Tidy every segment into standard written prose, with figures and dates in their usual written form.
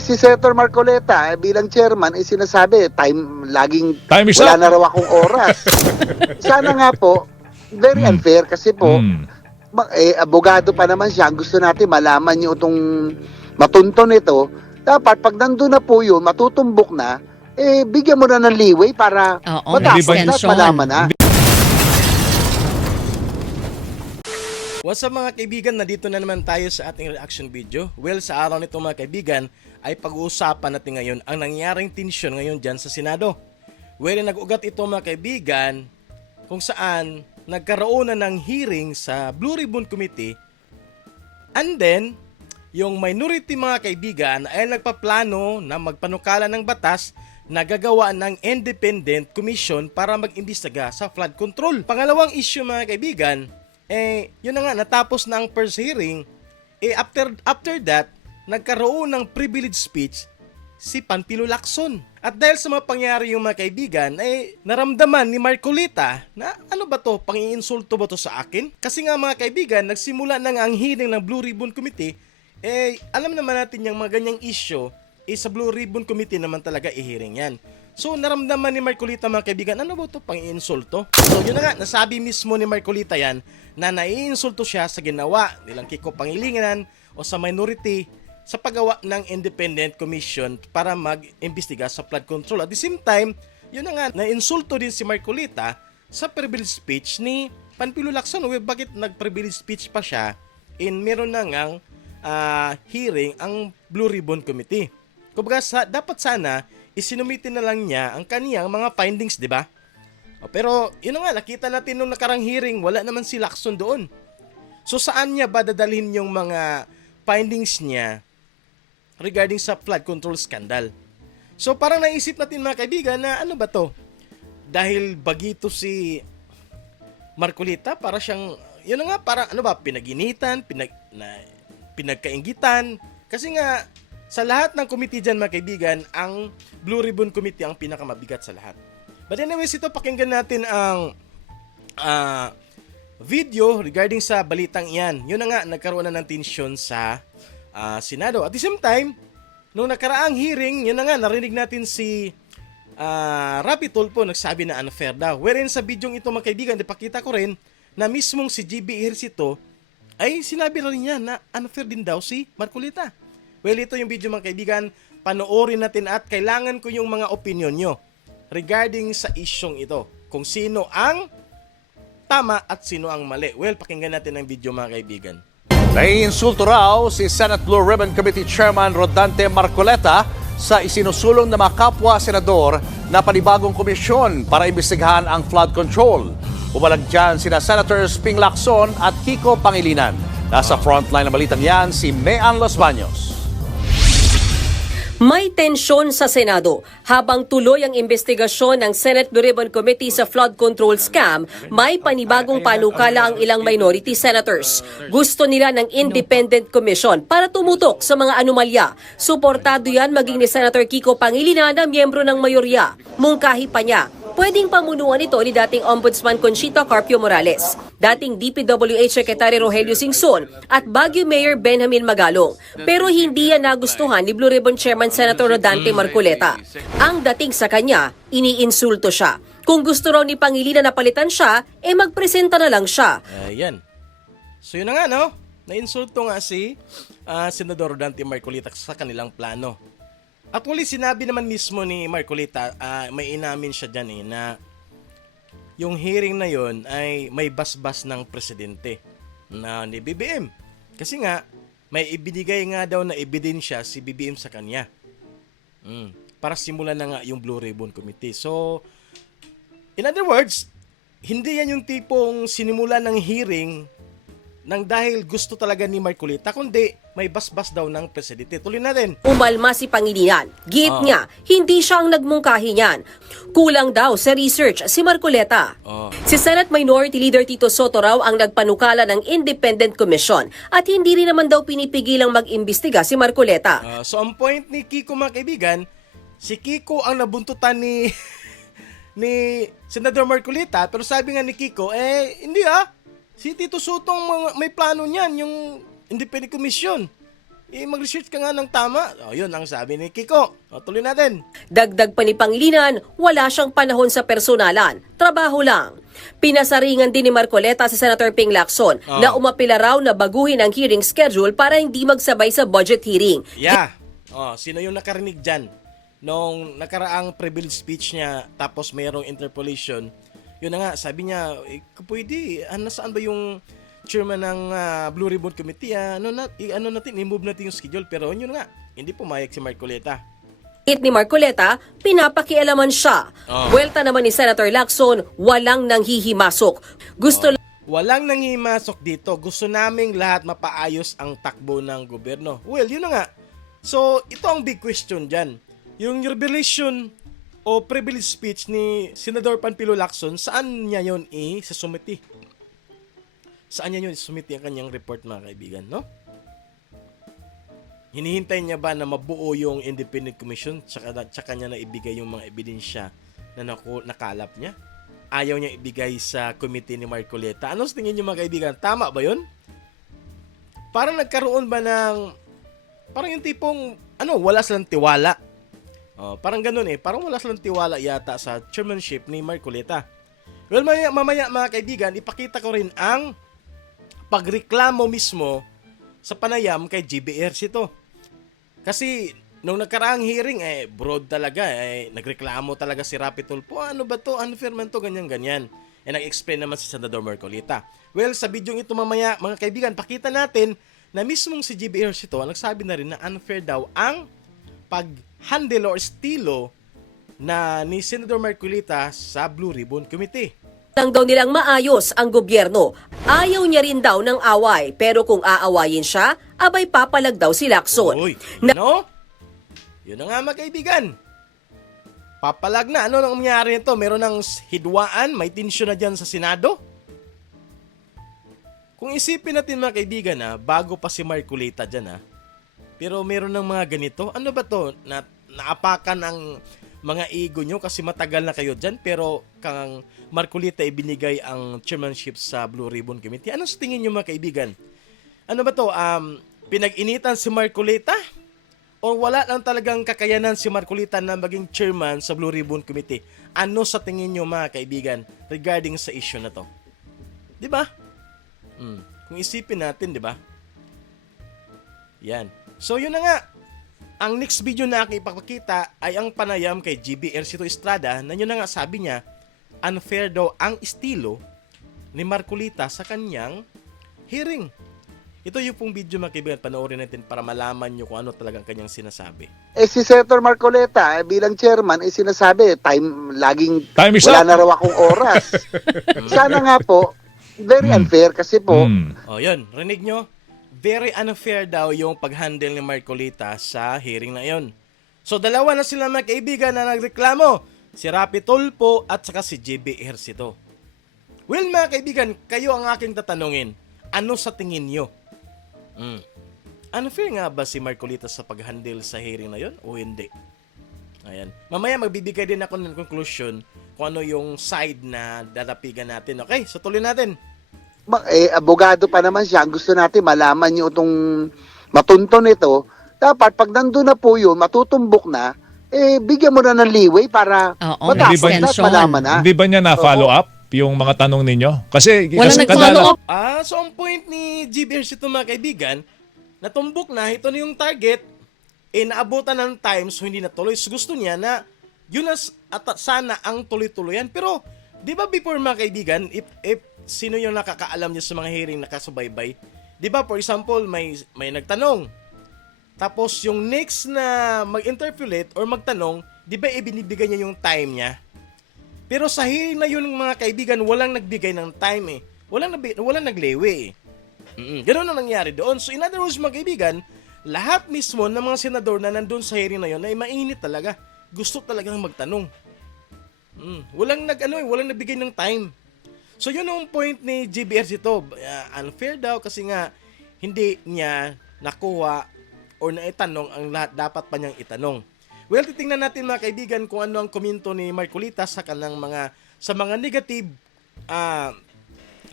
si Senator Marcoleta, bilang chairman, sinasabi, Time is wala up. na raw akong oras. Sana nga po, very unfair kasi po, abogado pa naman siya, ang gusto natin malaman niyo itong matunton nito, dapat pag nandun na po yun, matutumbok na, bigyan mo na ng leeway para Oo, matapos na at extension. malaman na. What's up mga kaibigan, nandito na naman tayo sa ating reaction video. Well, sa araw nito mga kaibigan, ay pag-uusapan natin ngayon ang nangyaring tensyon ngayon dyan sa Senado. Well, nag-ugat ito mga kaibigan kung saan nagkaroon na ng hearing sa Blue Ribbon Committee, and then yung minority mga kaibigan ay nagpaplano na magpanukala ng batas na gagawa ng independent commission para mag-imbestiga sa flood control. Pangalawang issue mga kaibigan, yun na nga, natapos na ang first hearing, after that, nagkaroon ng privilege speech si Panfilo Lacson. At dahil sa mga pangyari yung mga kaibigan, naramdaman ni Marcoleta na ano ba to, pang-iinsulto ba to sa akin? Kasi nga mga kaibigan, nagsimula na nga ang hearing ng Blue Ribbon Committee, alam naman natin yung mga ganyang issue, sa Blue Ribbon Committee naman talaga i-hearing yan. So naramdaman ni Marcoleta mga kaibigan, ano ba to, pang-iinsulto? So yun na nga, nasabi mismo ni Marcoleta yan, na naiinsulto siya sa ginawa nilang Kiko Pangilinan o sa minority sa paggawa ng independent commission para mag-imbestiga sa flood control. At the same time, yun na nga, naiinsulto din si Marcoleta sa privilege speech ni Panfilo Lacson. Bakit nag-privilege speech pa siya meron na ngang hearing ang Blue Ribbon Committee? Kumbaga dapat sana isinumitin na lang niya ang kaniyang mga findings, di ba? Pero yun na nga, nakita natin nung nakarang hearing, wala naman si Lacson doon. So saan niya ba dadalhin yung mga findings niya regarding sa flood control scandal? So parang naisip natin mga kaibigan na ano ba to? Dahil bagito si Marcoleta, para siyang, yun na nga, para ano ba, pinaginitan, pinagkaingitan. Kasi nga, sa lahat ng committee dyan mga kaibigan, ang Blue Ribbon Committee ang pinakamabigat sa lahat. But anyways, ito pakinggan natin ang video regarding sa balitang iyan. Yun na nga, nagkaroon na ng tensyon sa Senado. At the same time, nung nakaraang hearing, yun na nga, narinig natin si Rapi Tulfo nagsabi na unfair daw. Wherein sa video ito mga kaibigan, ipakita ko rin na mismong si GB Ejercito ay sinabi rin niya na unfair din daw si Marcoleta. Well, ito yung video mga kaibigan, panoorin natin at kailangan ko yung mga opinion nyo regarding sa isyong ito. Kung sino ang tama at sino ang mali. Well, pakinggan natin ang video mga kaibigan. Naiinsulto raw si Senate Blue Ribbon Committee Chairman Rodante Marcoleta sa isinusulong ng mga kapwa-senador na panibagong komisyon para imbestigahan ang flood control. Umalag dyan sina Senators Ping Lacson at Kiko Pangilinan. Nasa frontline ng balitang yan si Mean Los Baños. May tensyon sa Senado. Habang tuloy ang investigasyon ng Senate Blue Ribbon Committee sa flood control scam, may panibagong panukala ang ilang minority senators. Gusto nila ng independent commission para tumutok sa mga anomalya. Suportado yan maging ni Senator Kiko Pangilinan na miyembro ng mayorya. Mungkahi pa niya, pwedeng pamunuan ito ni dating Ombudsman Conchita Carpio Morales, dating DPWH Secretary Rogelio Singson at Baguio Mayor Benjamin Magalong. Pero hindi yan nagustuhan ni Blue Ribbon Chairman Senator Rodante Marcoleta. Ang dating sa kanya, iniinsulto siya. Kung gusto raw ni Pangilinan na palitan siya, magpresenta na lang siya. Ayan. So yun na nga, no? Nainsulto nga si Senador Rodante Marcoleta sa kanilang plano. Actually, sinabi naman mismo ni Marcoleta, may inamin siya dyan na yung hearing na yon ay may basbas ng presidente na ni BBM. Kasi nga, may ibinigay nga daw na ebidensya si BBM sa kanya. Para simulan na nga yung Blue Ribbon Committee. So, in other words, hindi yan yung tipong sinimulan ng hearing nang dahil gusto talaga ni Marcoleta, kundi may basbas daw ng presidente. Tuloy na rin. Umalma si Pangilinan. Git niya, hindi siya ang nagmungkahi niyan. Kulang daw sa research si Marcoleta. Si Senate Minority Leader Tito Soto raw ang nagpanukala ng independent commission at hindi rin naman daw pinipigilang mag-imbestiga si Marcoleta. So ang point ni Kiko mga kaibigan, si Kiko ang nabuntutan ni Senador Marcoleta, pero sabi nga ni Kiko, hindi si Tito Sotong may plano niyan, yung independent commission. mag-research ka nga ng tama. O, yun ang sabi ni Kiko. O, tuloy natin. Dagdag pa ni Pangilinan, wala siyang panahon sa personalan, trabaho lang. Pinasaringan din ni Marcoleta sa Senator Ping Lacson na umapila raw na baguhin ang hearing schedule para hindi magsabay sa budget hearing. Yeah. O, sino yung nakarinig dyan? Nung nakaraang privilege speech niya, tapos mayroong interpolation, yun na nga, sabi niya, pwede, nasaan ba yung chairman ng Blue Ribbon Committee? Ano natin, i-move natin yung schedule. Pero yun nga, hindi pumayag si Marcoleta. Ni Marcoleta, pinapakialaman siya. Buwelta naman ni Senator Lacson, walang nanghihimasok. Walang nanghimasok dito. Gusto naming lahat mapaayos ang takbo ng gobyerno. Well, yun na nga. So, ito ang big question dyan. Yung revelation o privilege speech ni Senador Panfilo Lacson, saan niya yun i-sumiti? Saan niya yun i-sumiti ang kanyang report, mga kaibigan, no? Hinihintay niya ba na mabuo yung independent commission tsaka niya na ibigay yung mga ebidensya na nakalap niya? Ayaw niya ibigay sa committee ni Marcoleta. Ano sa tingin niyo, mga kaibigan? Tama ba yun? Parang nagkaroon ba ng parang yung tipong wala silang tiwala. Parang ganun parang wala silang tiwala yata sa chairmanship ni Marcoleta. Well, mamaya mga kaibigan, ipakita ko rin ang pagreklamo mismo sa panayam kay GBRC ito. Kasi nung nakaraang hearing, broad talaga, nagreklamo talaga si Rapi Tulfo. Ano ba to? Unfair man to, ganyan-ganyan. Nag-explain naman si Senador Marcoleta. Well, sa video ito mamaya, mga kaibigan, pakita natin na mismong si GBRC ito, nagsabi na rin na unfair daw ang pag-handle or estilo na ni Senador Marcoleta sa Blue Ribbon Committee. Lang daw nilang maayos ang gobyerno. Ayaw niya rin daw ng away, pero kung aawayin siya, abay papalag daw si Lacson. Uy, Yun na nga, mga kaibigan. Papalag na. Ano nang nangyari nito? Meron ng hidwaan, may tensyon na dyan sa Senado. Kung isipin natin, mga kaibigan, bago pa si Marcoleta dyan, pero meron ng mga ganito. Ano ba to? Naapakan ang mga ego nyo kasi matagal na kayo dyan, pero kang Marcoleta ibinigay ang chairmanship sa Blue Ribbon Committee. Ano sa tingin nyo, mga kaibigan? Ano ba to? Pinag-initan si Marcoleta? O wala lang talagang kakayanan si Marcoleta na maging chairman sa Blue Ribbon Committee? Ano sa tingin nyo, mga kaibigan, regarding sa issue na to? Di ba? Kung isipin natin, di ba? Yan. So, yun na nga. Ang next video na aking ipapakita ay ang panayam kay GBRC Estrada na yun na nga sabi niya, unfair daw ang estilo ni Marcoleta sa kanyang hearing. Ito yung pong video, mga kaibigan, panoorin natin para malaman nyo kung ano talagang kanyang sinasabi. Si Senator Marcoleta, bilang chairman, sinasabi, time is up. wala na raw akong oras. Sana nga po, very unfair kasi po. O yun, rinig nyo? Very unfair daw yung pag-handle ni Marcoleta sa hearing na yon. So, dalawa na sila, mga kaibigan, na nagreklamo. Si Rapi Tulfo at saka si GBRC ito. Well, mga kaibigan, kayo ang aking tatanungin. Ano sa tingin nyo? Unfair nga ba si Marcoleta sa pag-handle sa hearing na yon o hindi? Ayan. Mamaya magbibigay din ako ng conclusion kung ano yung side na dadapigan natin. Okay, so tuloy natin. Abogado pa naman siya. Ang gusto natin malaman niyo itong matunto nito. Dapat pag nandun na po yun, matutumbok na, bigyan mo na ng leeway para matapos na at malaman na. Hindi ba niya na-follow up yung mga tanong ninyo? Kasi nag-follow up. So ang point ni GBRC ito, mga kaibigan, natumbok na, ito na yung target, naabutan ng time, so hindi natuloy. So gusto niya na yun na sana ang tuloy-tuloyan. Pero, di ba before, mga kaibigan, if sino yung nakakaalam niya sa mga hearing nakasubaybay, di ba, for example, may nagtanong, tapos yung next na mag-interpolate or magtanong, di ba ibinibigay niya yung time niya? Pero sa hearing na yun, mga kaibigan, walang nagbigay ng time Walang naglewe Ganun ang nangyari doon. So in other words, mga kaibigan, lahat mismo ng mga senador na nandun sa hearing na yun ay mainit talaga. Gusto talagang magtanong. Walang nagbigay ng time. So yun ang point ni GBRC ito. Unfair daw kasi nga hindi niya nakuha o naitanong ang lahat dapat pa niyang itanong. Well, titingnan natin, mga kaibigan, kung ano ang komento ni Marcoleta sa mga negative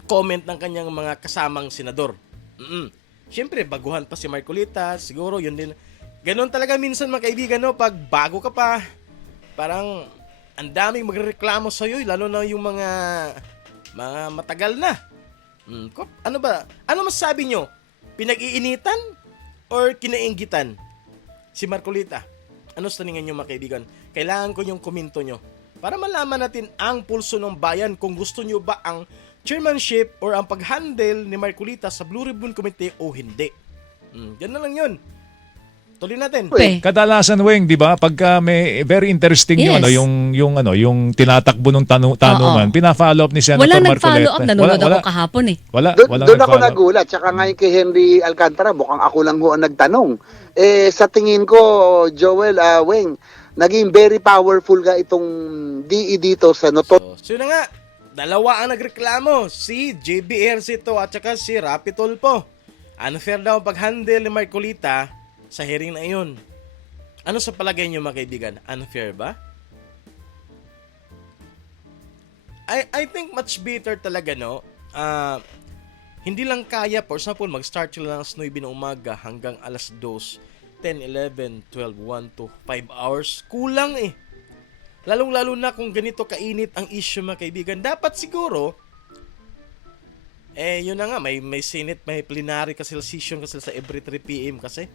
comment ng kanyang mga kasamang senador. Siyempre, baguhan pa si Marcolita, siguro yun din. Ganon talaga minsan mga kaibigan, no? Pag bago ka pa, parang ang daming magreklamo sa'yo, lalo na yung mga matagal na. Ano ba? Ano masasabi nyo? Pinag-iinitan or kinainggitan? Si Marcolita, ano sa tingin nyo mga kaibigan? Kailangan ko yung komento nyo para malaman natin ang pulso ng bayan kung gusto nyo ba ang chairmanship or ang pag-handle ni Marcolita sa Blue Ribbon Committee o hindi. Yan na lang yun. Tuloy natin. Kadalasan, Weng, 'di ba? Pagka may very interesting Yes. yung tinatakbo ng tanungan, pina-follow up ni Senator Walang Marcoleta. nag-follow up. Nanonood ako kahapon eh. Walang Doon ako nag-follow up. nagulat. Tsaka ngayon kay Henry Alcantara, mukhang ako lang ho ang nagtanong. Sa tingin ko, Joel, Weng, naging very powerful nga itong DE dito sa Noto. So yun na nga, dalawa ang nagreklamo, si JB Ercito at saka si Rapi Tulfo. Unfair daw ang pag-handle ni Marcolita sa hearing na iyon. Ano sa palagay niyo mga kaibigan? Unfair ba? I think much better talaga, no? Hindi lang kaya, for example, mag-start sila ng 9 ng umaga hanggang alas 2, 10, 11, 12, 1 to 5 hours. Kulang eh. Lalong-lalo na kung ganito kainit ang issue mga kaibigan. Dapat siguro, yun na nga, may Senate, may plenary kasi session kasi sa every 3 p.m. kasi.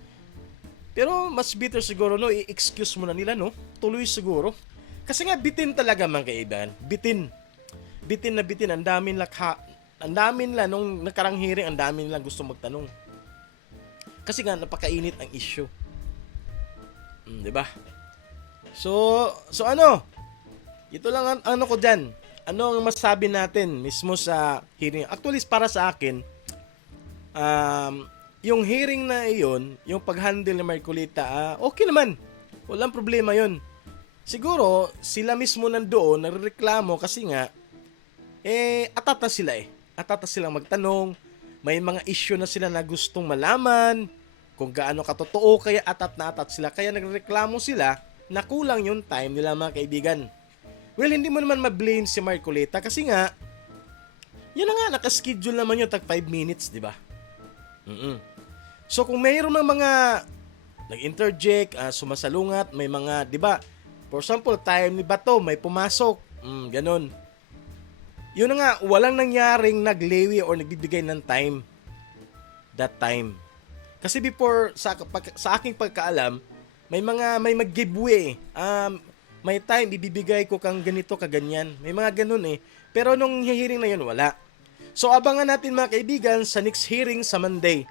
Pero mas better siguro, no, i-excuse mo na nila, no? Tuloy siguro. Kasi nga, bitin talaga mga kaibigan. Bitin. Bitin na bitin. Ang damin lang, nung nakarang hearing, ang damin lang gusto magtanong. Kasi nga, napakainit ang issue. Diba? So ano? Ito lang ang ano ko dyan. Ano ang masabi natin mismo sa hearing? Actually, para sa akin, yung hearing na iyon, yung pag-handle ni Marcolita, okay naman. Walang problema yon. Siguro, sila mismo nandoon, nagreklamo kasi nga, atat na sila eh. Atat na silang magtanong, may mga issue na sila na gustong malaman, kung gaano katotoo, kaya atat na atat sila. Kaya nagreklamo sila na kulang yung time nila mga kaibigan. Well, hindi mo naman ma-blame si Marcolita kasi nga, yun na nga, nakaschedule naman yun, tag 5 minutes, di ba? So kung mayroon ng mga nag-interject, sumasalungat, may mga, di ba? For example, time ni Bato, may pumasok, ganun. Yun na nga, walang nangyaring naglewi or nagbibigay ng time. That time. Kasi before, sa aking pagkaalam, may mag-giveaway. May time, ibibigay ko kang ganito, kaganyan. May mga ganun eh. Pero nung hearing na yun, wala. So abangan natin mga kaibigan sa next hearing sa Monday.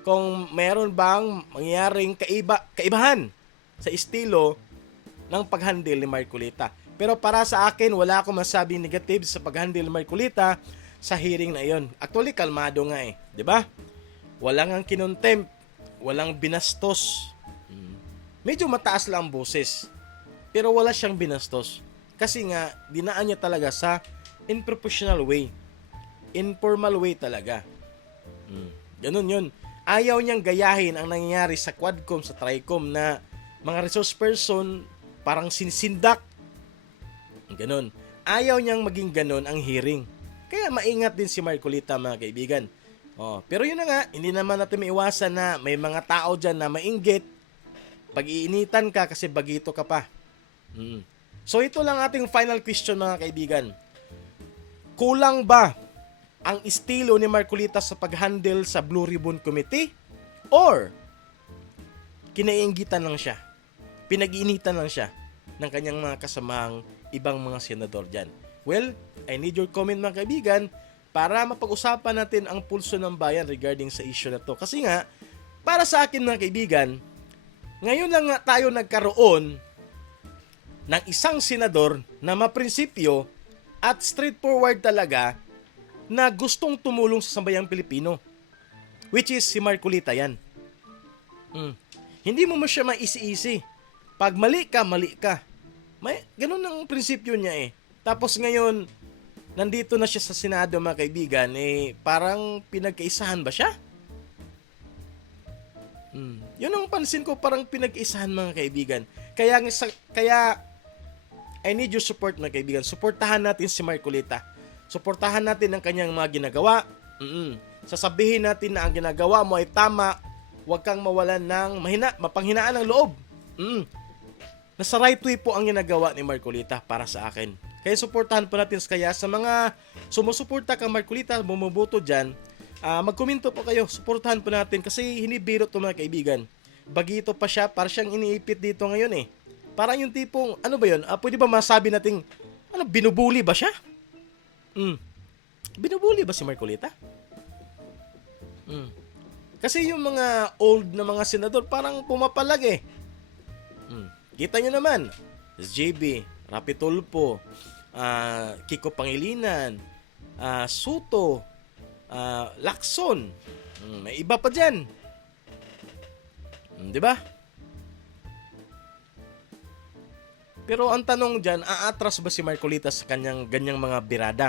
Kung meron bang mangyaring kaibahan sa estilo ng pag-handle ni Marcolita. Pero para sa akin, wala akong masabing negative sa pag-handle ni Marcolita sa hearing na yon. Actually, kalmado nga eh. Diba? Walang ang kinontempt. Walang binastos. Medyo mataas lang ang boses. Pero wala siyang binastos. Kasi nga, dinaan niya talaga sa unprofessional way. Informal way talaga. Ganun yun. Ayaw niyang gayahin ang nangyayari sa Quadcom, sa Tricom na mga resource person parang sinsindak. Ganun. Ayaw niyang maging ganun ang hearing. Kaya maingat din si Marcolita mga kaibigan. Pero yun na nga, hindi naman natin maiwasan na may mga tao dyan na mainggit. Pag-iinitan ka kasi bagito ka pa. So ito lang ating final question mga kaibigan. Kulang ba ang estilo ni Marcolita sa pag-handle sa Blue Ribbon Committee? Or kinaiinggitan lang siya? Pinag-iinitan lang siya ng kanyang mga kasamang ibang mga senador dyan? Well, I need your comment mga kaibigan para mapag-usapan natin ang pulso ng bayan regarding sa issue na to. Kasi nga, para sa akin mga kaibigan, ngayon lang nga tayo nagkaroon ng isang senador na maprinsipyo at straightforward talaga na gustong tumulong sa sambayang Pilipino. Which is si Marcolita yan. Hindi mo siya maisi-isi. Pag mali ka, mali ka. Ganun ang prinsipyo niya eh. Tapos ngayon, nandito na siya sa Senado mga kaibigan, parang pinagkaisahan ba siya? Yun ang pansin ko, parang pinag-isahan mga kaibigan. Kaya I need your support mga kaibigan. Suportahan natin si Marcolita. Suportahan natin ang kanyang mga ginagawa. sasabihin natin na ang ginagawa mo ay tama, huwag kang mawalan ng mapanghinaan ng loob. Nasa right way po ang ginagawa ni Marcolita para sa akin. Kaya suportahan po natin kaya sa mga sumusuporta kang Marcolita, bumuboto dyan, magkomento po kayo, suportahan po natin kasi hinibiro to mga kaibigan. Bagito pa siya, para siyang iniipit dito ngayon eh. Parang yung tipong, ano ba yun? Pwede ba masabi nating, binubuli ba siya? Binubuli ba si Marcolita? Kasi yung mga old na mga senador parang pumapalag eh. Kita nyo naman, JB, Rapi Tulfo, Kiko Pangilinan, Soto, Lacson, may iba pa dyan. Di ba? Pero ang tanong dyan, aatras ba si Marcolita sa kanyang ganyang mga birada?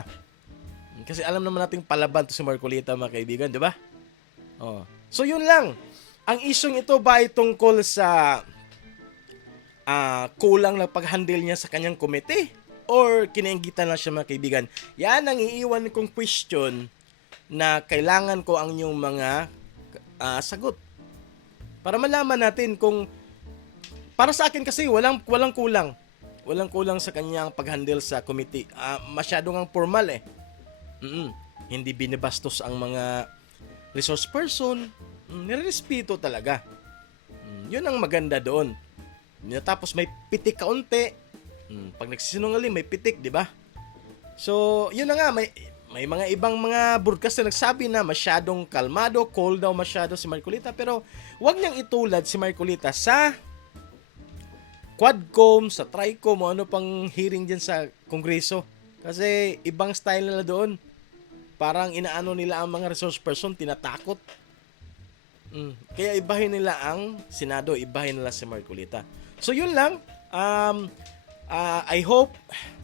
Kasi alam naman nating palaban to si Marcolita mga kaibigan, di ba? So yun lang. Ang isyong ito ba ay tungkol sa kulang na pag-handle niya sa kanyang komite? Or kinainggitan lang siya mga kaibigan? Yan ang iiwan kong question na kailangan ko ang inyong mga sagot. Para malaman natin kung para sa akin kasi walang kulang. Walang kulang sa kanyang pag-handle sa committee. Masyado ngang formal eh. Hindi binibastos ang mga resource person. Nirespeto talaga. Yun ang maganda doon. Tapos may pitik kaunti. Pag nagsisinungaling may pitik, di ba? So, yun na nga, may mga ibang mga broadcast na nagsabi na masyadong kalmado, cold daw masyado si Marcolita, pero wag niyang itulad si Marcolita sa Quadcom, sa Tricom, o ano pang hearing dyan sa Kongreso. Kasi ibang style nila doon. Parang inaano nila ang mga resource person, tinatakot. Kaya ibahin nila ang Senado, ibahin nila si Marcolita. So yun lang. I hope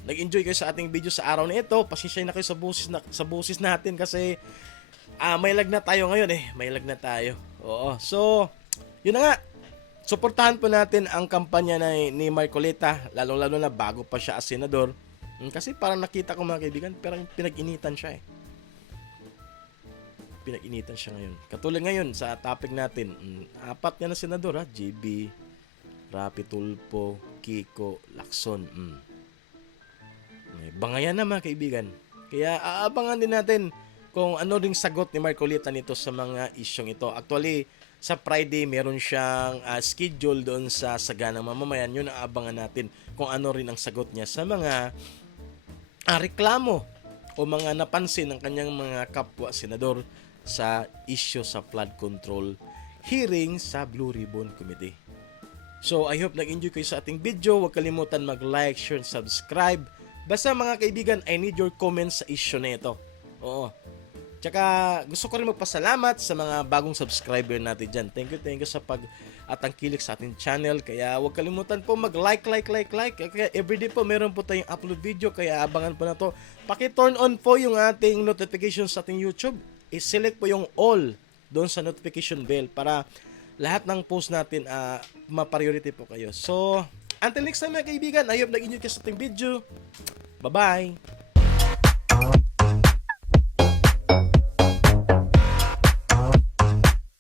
nag-enjoy kayo sa ating video sa araw na ito. Pasensya na kayo sa busis natin kasi may lag na tayo ngayon eh. May lag na tayo. Oo. So, yun na nga. Suportahan po natin ang kampanya ni Marcolita, lalong-lalo na bago pa siya as senador. Kasi parang nakita ko mga kaibigan, parang pinag-initan siya eh. Pinag-initan siya ngayon. Katulad ngayon sa topic natin, 4 na senador JB, Rapi Tulfo, Kiko, Lacson. Bangayan na mga kaibigan. Kaya aabangan din natin kung ano ring sagot ni Marcolita nito sa mga isyong ito. Actually, sa Friday, meron siyang schedule doon sa Saganang Mamamayan. Yun ang aabangan natin kung ano rin ang sagot niya sa mga reklamo o mga napansin ng kanyang mga kapwa senador sa issue sa flood control hearing sa Blue Ribbon Committee. So, I hope nag-enjoy kayo sa ating video. Huwag kalimutan mag-like, share, and subscribe. Basta mga kaibigan, I need your comments sa issue na ito. Oo. Tsaka gusto ko rin magpasalamat sa mga bagong subscriber natin dyan. Thank you sa pag-atangkilik sa ating channel. Kaya huwag kalimutan po mag-like. Kaya everyday po meron po tayong upload video. Kaya abangan po na to. Paki-turn on po yung ating notifications sa ating YouTube. I-select po yung all doon sa notification bell para lahat ng post natin ma-priority po kayo. So, until next time mga kaibigan, I hope nag-enjoy kayo sa ating video. Bye-bye!